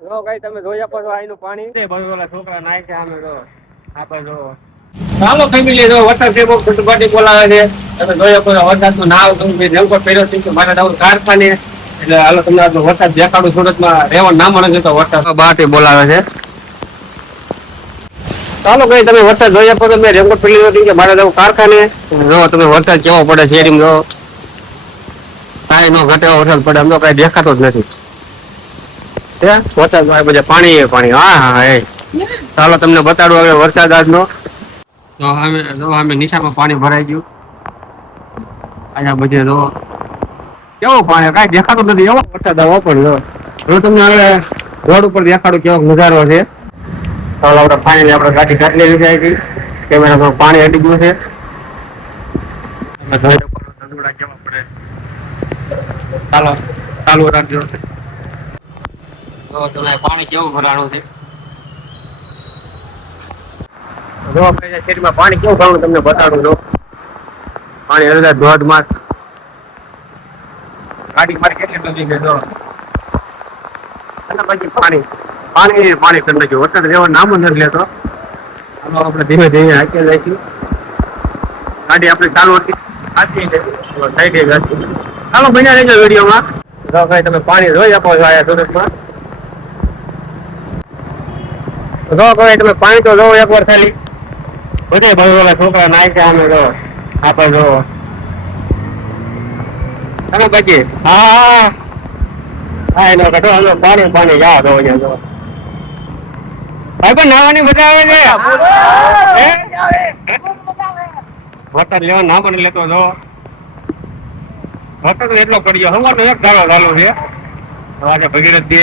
જો કઈ તમે જોઈ આપો છો આનું પાણી તે બધું ઓલા છોકરા નાય છે આમે જો આપણે જો ચાલો ફેમિલી જો વરસાદ છે બહુ ફૂટપાટી બોલાવે છે તમે જોઈ આપો વરસાદમાં નાવ તમે રેનકોટ પહેર્યો છે મારે જવું કારખાને એટલે હાલો તમને આટલો વરસાદ દેખાડું સુરતમાં રહેવા ના મળે તો વરસાદ બહારથી બોલાવે છે ચાલો કઈ તમે વરસાદ જોઈ આપો તો મેં રેનકોટ પહેર્યો નથી કે મારે જવું કારખાને જો તમે વરસાદ કેવો પડે શેરીમાં જો કાંઈ નો ઘટે વરસાદ પડે અમને કઈ દેખાતો જ નથી વરસાદ બધા પાણી પાણી હા હા એ ચાલો તમને બતાડું હવે વરસાદ આજનો તો અમે નિશામાં પાણી ભરાઈ ગયું અહીંયા બધે જો કેવું પાણી કાંઈ દેખાતું નથી એવો વરસાદ આવવો પડે હું તમને હવે રોડ ઉપર દેખાડું કેવો નજારો છે ચાલો આપણે ફાઇનલી આપણે ગાડી કાઢી લીધી આવી કેમેરામાં પાણી અડી ગયું છે કેવા પડે ચાલો ચાલુ રાખજો જો તમે પાણી કેવું ભરાણું છે જો આપણે શેરીમાં પાણી કેવું ભરાણું તમને બતાડું જો પાણી હરદા ધોધમાર ગાડી મારી કેટલી ડૂબી ગઈ જો અને પછી પાણી પાણી પાણી કરી નાખ્યું વરસાદ રહેવા નામ જ નથી લેતો હાલો આપણે ધીમે ધીમે હાંકી જઈશું ગાડી આપણે ચાલુ હતી સાઈડ હતી ચાલો બન્યા રહેજો વિડીયોમાં જો ભાઈ તમે પાણી જોઈ આપો છો આયા સુરતમાં જો ભાઈ તમે પાણી તો જોવો એકવાર ખાલી બધે ભાઈ ઓલા છોકરા નાય છે આમે જો આપણે જો તમે પછી હા હા એનો કટો પાણી પાણી જાઓ તો અહીંયા જો ભાઈ પણ નાવાની મજા આવે છે વરસાદ લેવા ના પણ લેતો જો વરસાદ એટલો પડી ગયો હવાનો એક ધારો ચાલુ છે આજે ભગીરથ દે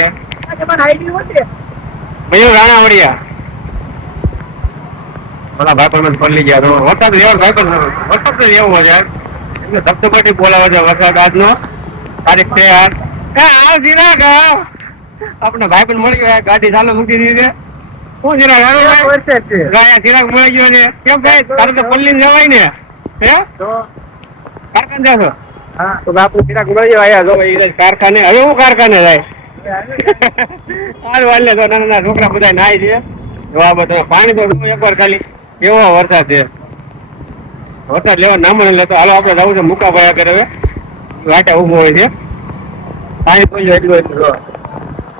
ભાઈ રાણા વડિયા ઓલા ભાઈ પણ પડી ગયા તો વરસાદ એવો ભાઈ પણ વરસાદ તો એવો છે એટલે ધબધબાટી બોલાવે છે વરસાદ આજનો તારીખ 8 ચિરાગ આપણે ભાઈ પણ મળી ગયો ગાડી ચાલુ મૂકી દીધી શું ચિરાગ ચિરાગ મળી ગયો છે કેમ ભાઈ તારે તો પલ્લી જવાય ને હે કારખાને જાશો તો આપણું ચિરાગ મળી ગયો આયા જો કારખાને હવે હું કારખાને જાય હાલ વાલે તો નાના છોકરા બધા નાય છે જવાબ તમે પાણી તો એકવાર ખાલી કેવો વરસાદ છે વરસાદ લેવા ના મને લેતો હાલો આપણે જવું છે મૂકા ભયા કરે હવે વાટા ઉભો હોય છે પાણી પડી એટલું એટલું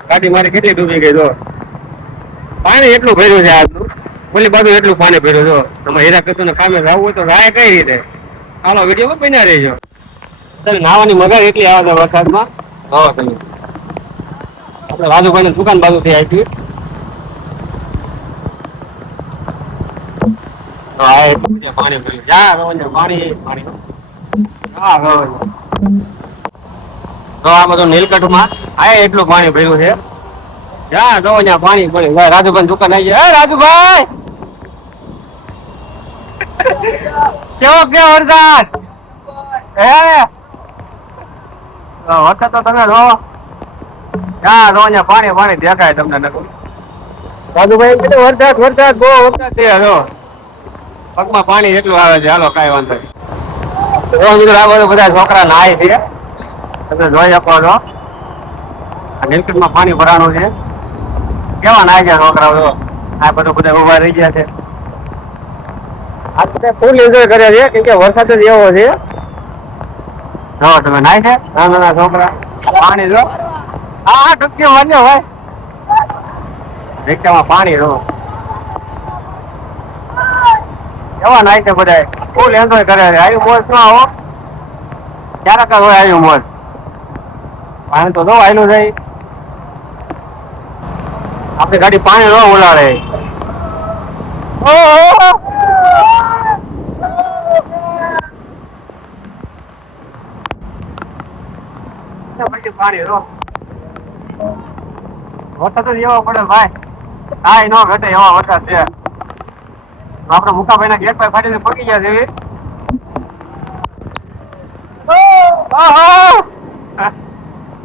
ગાડી મારી કેટલી ડૂબી ગઈ જો પાણી એટલું ભર્યું છે આજનું બોલી બાજુ એટલું પાણી ભર્યું જો તમે હીરા કતું ને કામે જવું હોય તો રાય કઈ રીતે હાલો વિડીયોમાં બન્યા રહેજો તમે નાવાની મજા એટલી આવે છે વરસાદમાં હા તમે આપણે રાજુભાઈ ની દુકાન બાજુ થી આવી પાણી ભર્યું જા પાણી પાણી હા તો આ બધું નીલકંઠમાં આ એટલું પાણી ભર્યું છે જા જો અહીંયા પાણી પડ્યું રાજુભાઈ દુકાન આવી જાય રાજુભાઈ કેવો કે વરસાદ વરસાદ તો તમે જો જા જો અહીંયા પાણી પાણી દેખાય તમને નકું રાજુભાઈ કીધું વરસાદ વરસાદ બહુ વરસાદ છે જો પગમાં પાણી એટલું આવે છે હાલો કઈ વાંધો નહીં આ બધું બધા છોકરા નાય છે તમે જોઈ શકો છો નીલકંઠમાં પાણી ભરાણું છે કેવા નાય છે છોકરાઓ આ બધું બધા ઉભા રહી ગયા છે આ બધા ફૂલ એન્જોય કર્યા છે કેમ કે વરસાદ જ એવો છે જો તમે નાય છે નાના નાના છોકરા પાણી જો હા ડૂબકી માન્યો ભાઈ રિક્ષામાં પાણી જો કેવા નાય છે બધા ફૂલ એન્જોય કરે છે આવ્યું મોજ ના આવો ક્યારેક હોય આવ્યું મોજ પાણી તો જો આવેલું જાય આપણી ગાડી પાણી ન ઉલાડે પાણી વરસાદ જ એવો પડે ભાઈ હા ન ઘટે એવો વરસાદ છે આપડે મુકાભાઈ ના ગેટ પર ફાટીને પકી ગયા છે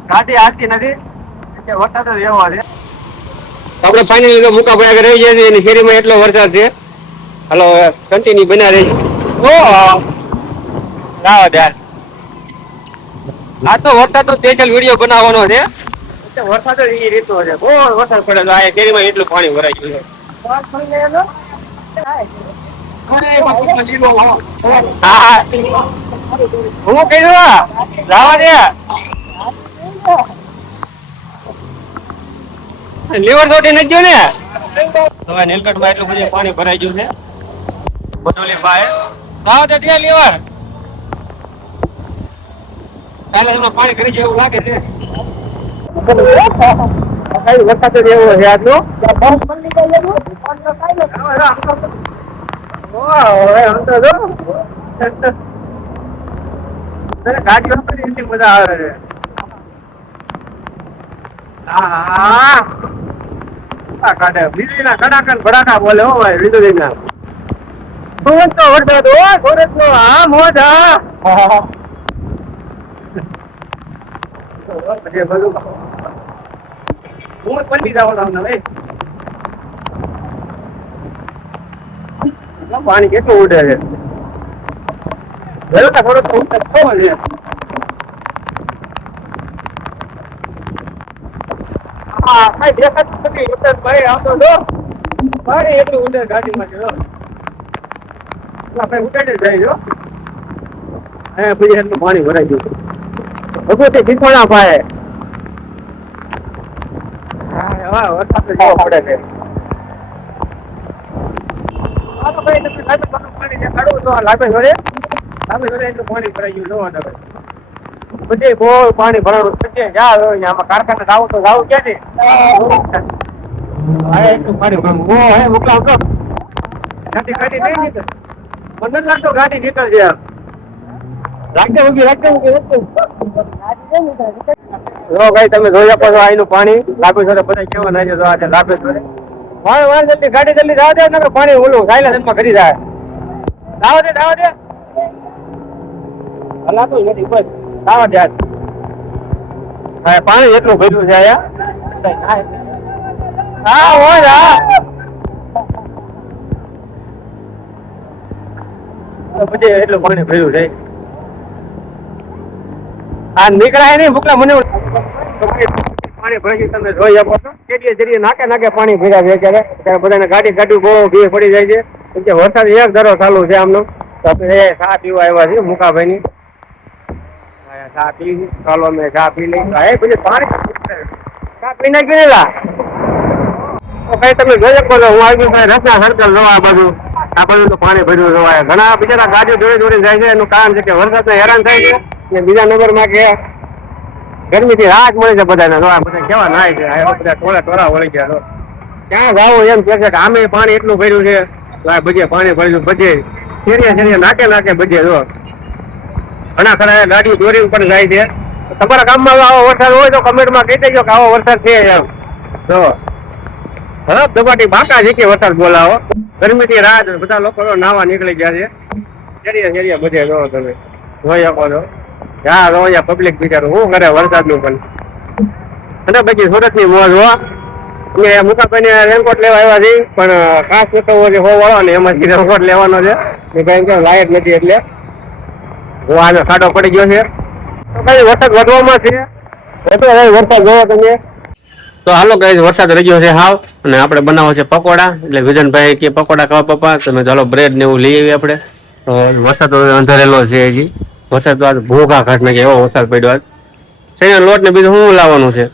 ગાડી હાલતી નથી વરસાદ જ એવો છે આપણે ફાઇનલી તો મુકાભાઈ આગળ રહી જાય છે એની શેરીમાં એટલો વરસાદ છે હાલો કન્ટિન્યુ બન્યા રહી આ તો વરસાદ તો સ્પેશિયલ વિડીયો બનાવવાનો છે વરસાદ જ એ રીતનો છે. બહુ વરસાદ પડે તો આ કેરીમાં એટલું પાણી ભરાઈ ગયું છે. હા હું કીધું જવા દે લીવર ચોટી નથી ગયું ને હવે નીલકંઠમાં એટલું બધું પાણી ભરાઈ ગયું છે. બટોલી ભાઈ આવો તો ત્યાં લીવર કાલે એમાં પાણી કરી જાય એવું લાગે છે. વરસાદ જ એવો છે આજનો. ગાડીઓ એટલી મજા આવે છે. વીજળીના કડાકા ને ભડાકા બોલે હો ભાઈ વીજળીના. સુરત નો વરસાદ હો સુરત નો. હા મોજ હા હું પડી જાવ તમને પાણી કેટલું ઉડે છે. થોડો છે. કઈ દેખાતું નથી. ભાઈ આવતો જો ભાઈ એટલું ઉડે ગાડીમાં જો ઉડાડી જાય જો. પછી એટલું પાણી ભરાઈ ગયું. ભગવતી શીખવાના ભાઈ વરસાદ જોવો પડે છે. પાણી ભરાઈ ગયું જોવા તમે. પછી બહુ પાણી ભરાણું છે. ક્યાં આમાં કારખાને જાવ તો જાવ ક્યાંથી એટલું પાણી ભરવું બહુ હે મોકલાવતો ગાડી નહીં નીકળ. મને નથી લાગતો ગાડી નીકળશે. રાખજે ઉભી જો કઈ તમે જોઈ શકો છો અહીંનું પાણી લાગુ છે બધા કેવા નાખે તો આજે લાગે છે. વાર જલ્દી ગાડી જલ્દી જવા દે ને પાણી ઓલું સાયલેન્સમાં કરી જાય. જવા દે હલાતું નથી બસ જવા દે. પાણી એટલું ભર્યું છે અહીંયા. હા હોય પછી એટલું પાણી ભર્યું છે. આ નીકળાય નહીં મોકલા મને પાણી ભરી તમે જોઈ શકો છો. જરીએ નાકે પાણી ભર્યા છે અત્યારે બધાને ગાડી બહુ ભીડ પડી જાય છે. કેમ કે વરસાદ એક ધારો ચાલુ છે આમનો. તો આપણે ચા પીવા આવ્યા છીએ મુકાભાઈ ની. ચા પી ચાલો અમે ચા પી લઈ પછી પાણી ચા પી નાખી કઈ તમે જોઈ શકો છો. હું આવી ગયું રસ્તા સર્કલ જોવા આ બધું તો પાણી ભર્યું જોવાય. ઘણા બિચારા ગાડીઓ જોડે જાય છે. એનું કારણ છે કે વરસાદને હેરાન થાય છે. ને બીજા નંબરમાં કે ગરમીથી રાહત મળે છે બધાને. બધા કેવા નાય છે બધા ટોળા વળી ગયા. ક્યાં જાવ એમ કે છે કે આમે પાણી એટલું ભર્યું છે. બજે પાણી ભર્યું બજે શેરીએ નાકે બજે જો ઘણા ખરા ગાડીઓ દોરી ઉપર જાય છે. તમારા ગામમાં આવો વરસાદ હોય તો કમેન્ટમાં કહી દેજો કે આવો વરસાદ છે એમ. તો હરફ ધબાટી બાકા છે કે વરસાદ બોલાવો. ગરમીથી રાહત બધા લોકો નાવા નીકળી ગયા છે. શેરીએ બધે જો તમે જોઈ શકો છો. હા જો અહીંયા પબ્લિક બિચારું શું કરે વરસાદનું પણ. અને પછી સુરતની મોજ હો. અમે મુકાભાઈને રેનકોટ લેવા આવ્યા છીએ પણ ખાસ તો હો વાળો ને એમાંથી રેનકોટ લેવાનો છે. ભાઈ કેમ લાયક નથી એટલે હું આનો ખાડો પડી ગયો છે. તો કઈ વરસાદ વધવામાં છે. વરસાદ જોવો તમે. તો હાલો કઈ વરસાદ રહી ગયો છે હાવ. અને આપણે બનાવો છે પકોડા. એટલે વિજનભાઈ કે પકોડા ખાવા પપ્પા તમે ચાલો બ્રેડ ને એવું લઈ આવીએ આપણે. તો વરસાદ અંધારેલો છે હજી. વરસાદ તો આજ ભૂખા ઘાટ નાખે એવો વરસાદ પડ્યો આજ. શેનો લોટ ને બીજું શું લાવવાનું છે.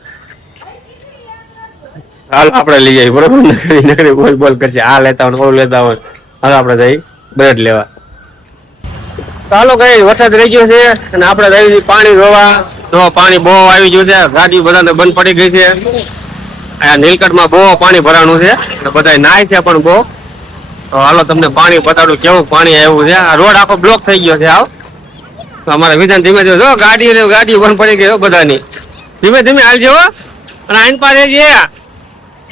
હાલ આપણે લઈ જઈએ બરોબર. નકરી બોલ કરશે આ લેતા હોય ઓલું લેતા હોય. હાલ આપણે જઈ બ્રેડ લેવા. ચાલો કઈ વરસાદ રહી ગયો છે અને આપણે જઈએ પાણી જોવા. તો પાણી બહુ આવી ગયું છે. ગાડી બધાને બંધ પડી ગઈ છે. આ નીલકંઠમાં બહુ પાણી ભરાણું છે. બધા નાય છે પણ બહુ. તો હાલો તમને પાણી બતાડું કેવું પાણી આવ્યું છે. આ રોડ આખો બ્લોક થઈ ગયો છે આવ. તો અમારે વિધાન ધીમે જો ગાડી બંધ પડી ગઈ બધાની. ધીમે હાલજો. અને આઈન પાસે છે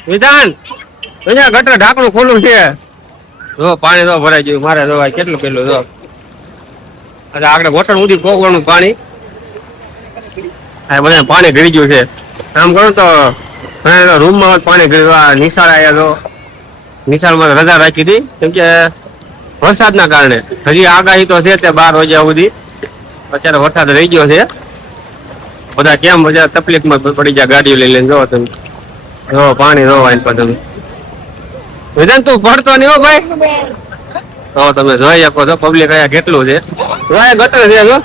વિધાન ગટર ઢાંકણું ખોલું છે. જો પાણી તો ભરાઈ ગયું. મારે જોવાય કેટલું પેલું જો આગળ ઘોટણ સુધી પોગવાનું પાણી. બધા પાણી ગળી ગયું છે. આમ કરું તો રૂમમાં પાણી ગળ્યું. નિશાળ આવ્યા તો નિશાળમાં રજા રાખી હતી કેમ કે વરસાદના કારણે. હજી આગાહી તો છે તે 12 વાગ્યા સુધી. અત્યારે વરસાદ રહી ગયો છે. બધા કેમ બધા તકલીફમાં પડી જાય ગાડીઓ લઈ લઈને. જો તમે જો પાણી જો આઈન પર તમે વિધાન તું પડતો નહીં હો ભાઈ. તો તમે જોઈ શકો છો પબ્લિક અહીંયા કેટલું છે. જોયા ગટર છે જો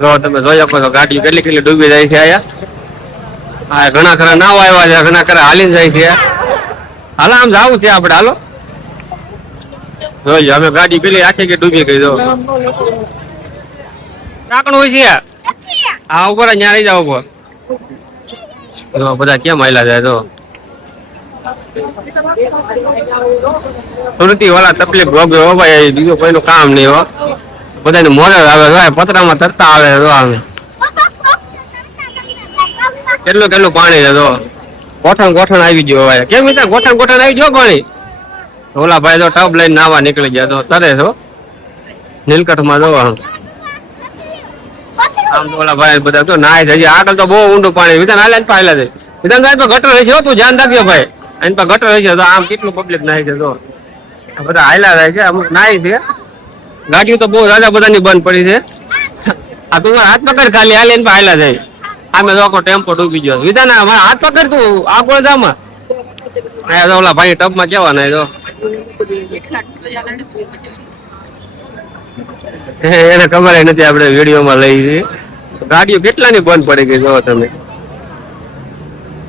જો તમે જોઈ શકો છો ગાડીઓ કેટલી કેટલી ડૂબી જાય છે અહીંયા. હા ઘણા ખરા નાવ આવ્યા છે, ઘણા ખરા હાલીને જાય છે. હાલો આમ જવું છે આપડે. હાલો જોઈ અમે ગાડી પેલી આખી કે ડૂબી ગઈ. જો ટાંકણું હોય છે આ ઉપર અહીંયા લઈ જાવ ઉપર. બધા કેમ આયલા જાય. તો સુરતી વાળા તકલીફ ભોગવે હો ભાઈ, બીજું કોઈનું કામ નહીં હો. બધાને મોડે આવે પતરામાં તરતા આવે. જો આવે કેટલું કેટલું પાણી છે. જો ગોઠણ આવી ગયો ભાઈ. કેમ મિત્ર ગોઠણ આવી ગયો પાણી. ઓલા ભાઈ તો ટબ લઈને નાવા નીકળી ગયા. તો તરે છો નીલકંઠમાં જો આમ તો ઓલા ભાઈ બધા તો નાય છે. આગળ તો બહુ ઊંડું પાણી. વિધાન હાલે પાયલા છે. વિધાન ગટર રહેશે તું ધ્યાન રાખજો ભાઈ. એની પર ગટર રહેશે તો આમ કેટલું પબ્લિક નાય છે. તો બધા હાયલા રહે છે, અમુક નાય છે. ગાડીઓ તો બહુ રાજા બધાની બંધ પડી છે. આ તું હાથ પકડ ખાલી હાલે એની પર હાયલા જાય. આમે તો આખો ટેમ્પો ડૂબી ગયો. વિધાન હાથ પકડ તું આગળ જામાં. અહીંયા ઓલા ભાઈ ટબમાં કેવા નાય. જો એને ખબર નથી આપણે વિડીયોમાં લઈ છે. ગાડીઓ કેટલાની બંધ પડી ગઈ. જો તમે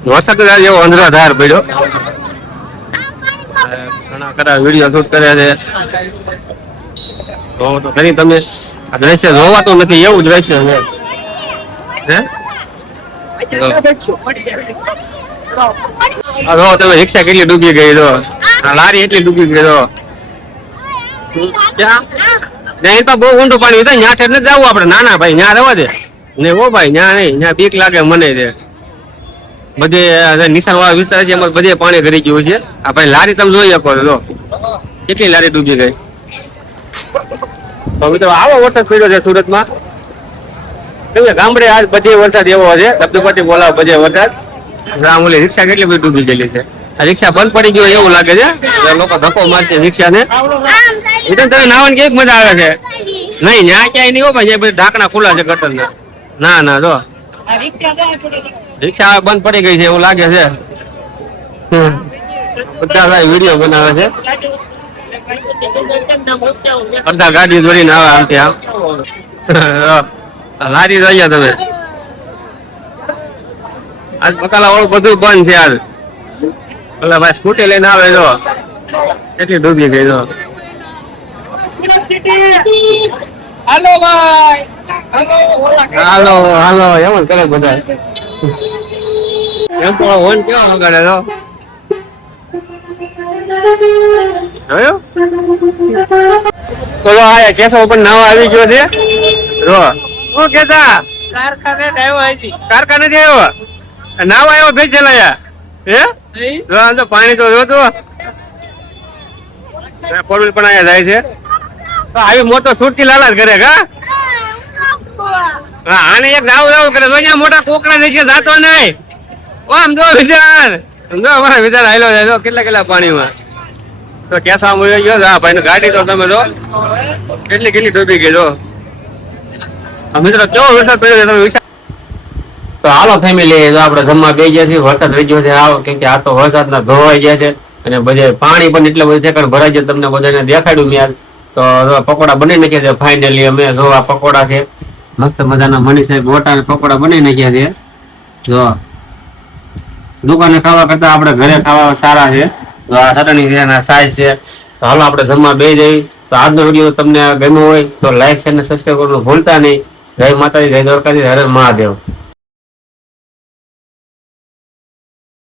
વરસાદ એવો અંધરાધાર પડ્યો. ઘણા ખરા વિડીયો શૂટ કર્યા છે. તો ખરી તમે આ દ્રશ્ય જોવાતું નથી એવું દ્રશ્ય છે. તમે રિક્ષા કેટલી ડૂબી ગઈ. તો લારી એટલી ડૂબી ગઈ. તો બહુ ઊંડું પાણી હતું. ત્યાં ઠેર નથી જવું આપડે. નાના ભાઈ ત્યાં રહેવા દે ને. ઓ ભાઈ ત્યાં નહીં, ત્યાં બીક લાગે મને. બધે નિશાન વાળા વિસ્તાર છે એમાં બધે પાણી ભરી ગયું છે. આ ભાઈ લારી તમે જોઈ શકો છો કેટલી લારી ડૂબી ગઈ. તો મિત્રો આવો વરસાદ પડ્યો છે સુરતમાં. ગામડે આજ બધે વરસાદ એવો છે. ધબધબાટી બોલાવો બધે વરસાદ. ઓલી રિક્ષા કેટલી બધી ડૂબી ગયેલી છે. આ રિક્ષા બંધ પડી ગયો એવું લાગે છે. લોકો ધક્કો મારશે રિક્ષા ને. તમે નાવાની કેવી મજા આવે છે. નહીં ત્યાં ક્યાંય નહીં હો ભાઈ. બધી ઢાંકણા ખુલ્લા છે ગટર ના. ના જો રિક્ષા બંધ પડી ગઈ છે એવું લાગે છે. બધા વિડીયો બનાવે છે. અડધા ગાડી દોડીને આવે આમથી આમ. લારી જોઈ તમે આજ બકાલા વાળું બધું બંધ છે. આજ ઓલા ભાઈ સ્કૂટી લઈને આવે. જો કેટલી ડૂબી ગઈ. જો હાલો એમ જ કરે બધા. એમ તો હોન કેવા વગાડે. તો જોયો ચલો આ કેસો પણ નાવા આવી ગયો છે. જો શું કેતા કારખાને થી આવ્યો નાવા આવ્યો ભેજેલા. હે જો પાણી તો જોતું પણ અહીંયા જાય છે. આવી મોટો સુરતી લાલા જ કરે. આને એક જાવું કરે. તો મોટા કોકડા દે છે જાતો નહીં. આમ જો વિચાર જો અમારા વિચાર આવેલો જાય. તો કેટલા પાણીમાં તો કેસા મળ્યો ગયો. હા ભાઈ ગાડી તો તમે જો કેટલી ડૂબી ગઈ. જો મિત્રો કેવો વરસાદ પડ્યો છે તમે વિચાર. તો હાલો ફેમિલી જો આપણે જમવા બે ગયા છીએ. વરસાદ રહી ગયો છે આવો કેમ કે આ તો વરસાદના ધોવાઈ ગયા છે અને બધે પાણી પણ એટલે બધું છે ભરાઈ જાય. તમને બધાને દેખાડ્યું મેં. તો પકોડા બની નાખ્યા છે ફાઇનલી. અમે જો આ પકોડા છે મસ્ત મજાના મનીષે ગોટા પકોડા બની નાખ્યા છે. જો દુકાને ખાવા કરતા આપણે ઘરે ખાવા સારા છે. તો આ ચટણી છે અને સાઈઝ છે. તો હાલો આપણે જમવા બે જઈ. તો આજનો વિડીયો તમને ગમ્યો હોય તો લાઈક શેર અને સબસ્ક્રાઈબ કરવાનું ભૂલતા નહીં. જય માતાજી, જય દ્વારકાધીશ, હર મહાદેવ.